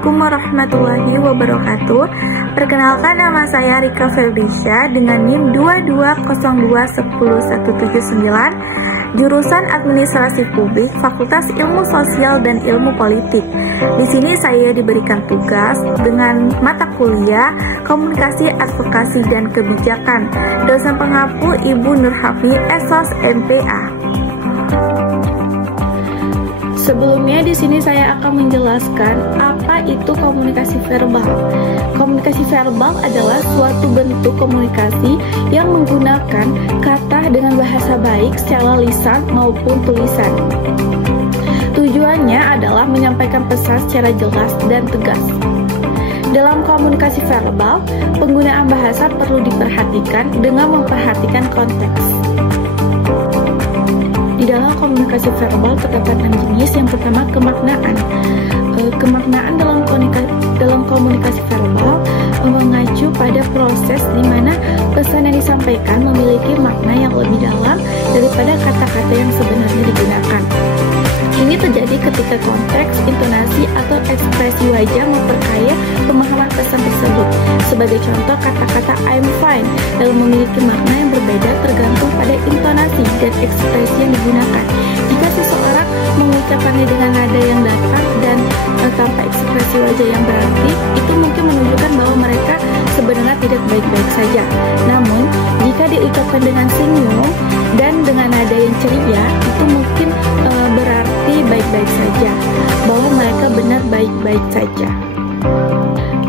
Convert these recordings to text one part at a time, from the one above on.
Assalamualaikum warahmatullahi wabarakatuh. Perkenalkan, nama saya Rika Feldisha dengan NIM 2202101179, jurusan Administrasi Publik, Fakultas Ilmu Sosial dan Ilmu Politik. Di sini saya diberikan tugas dengan mata kuliah Komunikasi, Advokasi dan Kebijakan. Dosen pengampu Ibu Nurhafi, Esos MPA. Sebelumnya di sini saya akan menjelaskan apa itu komunikasi verbal. Komunikasi verbal adalah suatu bentuk komunikasi yang menggunakan kata dengan bahasa baik secara lisan maupun tulisan. Tujuannya adalah menyampaikan pesan secara jelas dan tegas. Dalam komunikasi verbal, penggunaan bahasa perlu diperhatikan dengan memperhatikan konteks. Di dalam komunikasi verbal terdapat 6 jenis. Yang pertama, kemaknaan. Kemaknaan dalam komunikasi verbal mengacu pada proses di mana pesan yang disampaikan memiliki makna yang lebih dalam daripada kata-kata yang sebenarnya digunakan. Ini terjadi ketika konteks, intonasi, atau ekspresi wajah memperkaya pemahaman pesan tersebut. Sebagai contoh, kata-kata I'm fine dalam memiliki makna yang berbeda tergantung pada intonasi dan ekspresi yang digunakan. Jika seseorang mengucapkannya dengan nada yang datar dan tanpa ekspresi wajah yang berarti, itu mungkin menunjukkan bahwa mereka sebenarnya tidak baik-baik saja. Namun, jika diucapkan dengan senyum dan dengan nada yang ceria, itu mungkin berarti baik-baik saja, bahwa mereka benar baik-baik saja.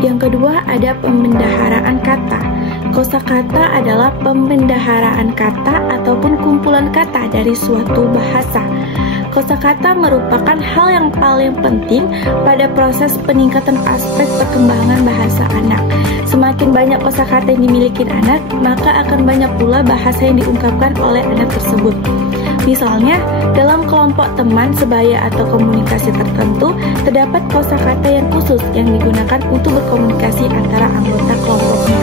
Yang kedua, ada pembendaharaan kata. Kosakata adalah pembendaharaan kata ataupun kumpulan kata dari suatu bahasa. Kosakata merupakan hal yang paling penting pada proses peningkatan aspek perkembangan bahasa anak. Semakin banyak kosakata yang dimiliki anak, maka akan banyak pula bahasa yang diungkapkan oleh anak tersebut. Misalnya, dalam kelompok teman, sebaya, atau komunikasi tertentu, terdapat kosakata yang khusus yang digunakan untuk berkomunikasi antara anggota kelompoknya.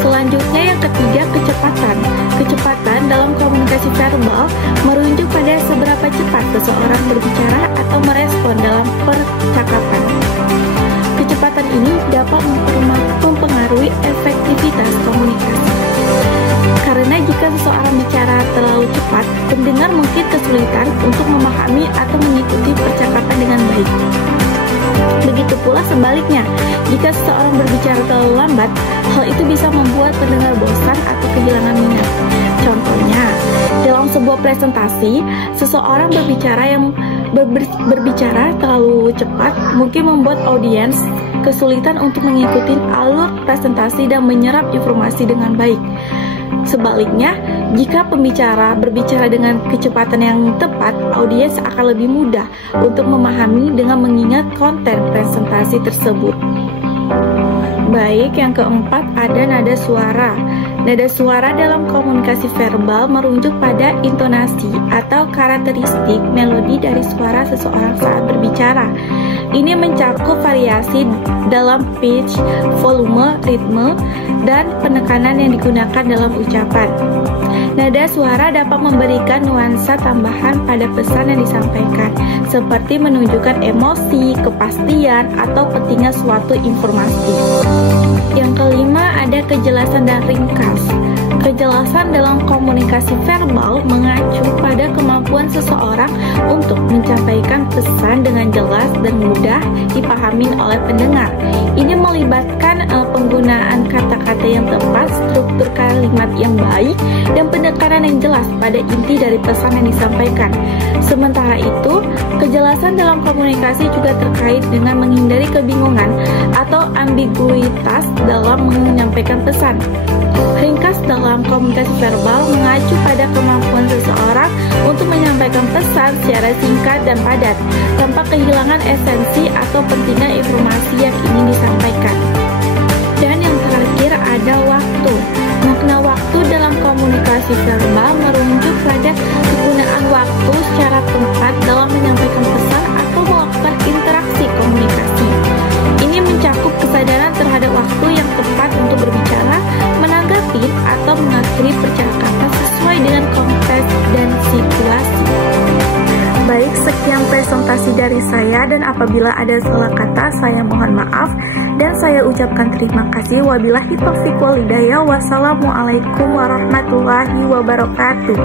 Selanjutnya, yang ketiga, kecepatan. Kecepatan dalam komunikasi verbal merujuk pada seberapa cepat seseorang berbicara atau merespon dalam percakapan. Kecepatan ini dapat mempengaruhi efektivitas komunikasi. Karena jika seseorang bicara terlalu cepat, pendengar mungkin kesulitan untuk memahami atau mengikuti percakapan dengan baik. Begitu pula sebaliknya, jika seseorang berbicara terlalu lambat, hal itu bisa membuat pendengar bosan atau kehilangan minat. Contohnya, dalam sebuah presentasi, seseorang berbicara terlalu cepat mungkin membuat audiens kesulitan untuk mengikuti alur presentasi dan menyerap informasi dengan baik. Sebaliknya, jika pembicara berbicara dengan kecepatan yang tepat, audiens akan lebih mudah untuk memahami dengan mengingat konten presentasi tersebut. Baik, yang keempat ada nada suara. Nada suara dalam komunikasi verbal merujuk pada intonasi atau karakteristik melodi dari suara seseorang saat berbicara. Ini mencakup variasi dalam pitch, volume, ritme, dan penekanan yang digunakan dalam ucapan. Nada suara dapat memberikan nuansa tambahan pada pesan yang disampaikan, seperti menunjukkan emosi, kepastian, atau pentingnya suatu informasi. Yang kelima ada kejelasan dan ringkas. Kejelasan dalam komunikasi verbal mengacu pada kemampuan seseorang untuk menyampaikan pesan dengan jelas dan mudah dipahami oleh pendengar. Ini melibatkan penggunaan kata-kata yang tepat, struktur kalimat yang baik, dan penekanan yang jelas pada inti dari pesan yang disampaikan. Sementara itu, kejelasan dalam komunikasi juga terkait dengan menghindari kebingungan atau ambiguitas dalam menyampaikan pesan. Ringkas dalam komunikasi verbal mengacu pada kemampuan seseorang untuk menyampaikan pesan secara singkat dan padat, tanpa kehilangan esensi atau pentingnya informasi yang ingin disampaikan. Dan yang terakhir ada waktu. Makna waktu dalam komunikasi verbal merujuk pada kegunaan waktu secara tepat dalam menyampaikan pesan atau melakukan interaksi komunikasi. Ini mencakup kesadaran terhadap waktu yang tepat untuk berbicara, menanggapi, atau mengakhiri percakapan sesuai dengan konteks dan situasi. Baik, sekian sekian presentasi dari saya, dan apabila ada salah kata saya mohon maaf dan saya ucapkan terima kasih. Wabillahi taufiq wal hidayah. Wassalamualaikum warahmatullahi wabarakatuh.